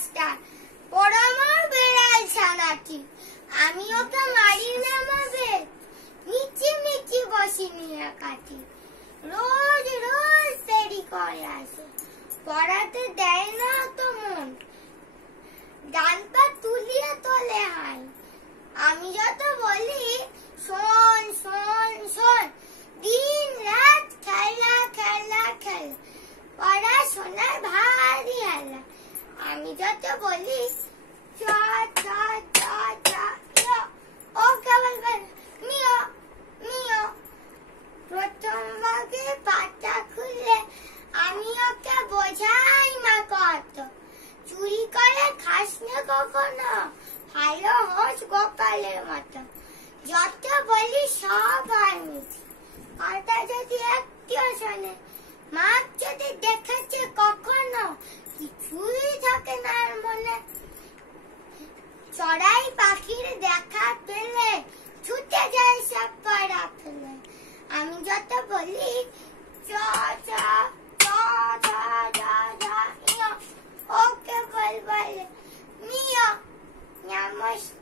Master, পড়ামার বেড়াল ছানাটি, আমি ওকে মারি না মাবে, মিচি মিচি বসি নিয়ে কাটি, রোজ রোজ দেরি করে আসে, পড়াতে দেয় না তো মন, ডান পা তুলিয়ে তোলে হাই, আমি যত বলি শোন শোন শোন, দিন রাত খেলা খেলা খেলা, পড়াশোনার ভারী হেলা, আমি যত বলি চা চা চা চা ও কেবল বল মিও মিও, প্রথম ভাগে পাতা খুলে আমি ওকে বোঝাই মা কত, চুরি করে খাস না কখনো, ভালো হোস গোপালের মতো, যত বলি সব হয় মিছি, কথা যদি একটিও শোনে, মাছ যদি দেখেছে কখনো, কিছুই থাকে না আর মনে, চড়াই পাখির দেখা পেলে ছুটে যায় সব পড়া ফেলে, আমি যত বলি চ চ চ চ চ চ ওকে বল বলে মিও নমস্কার।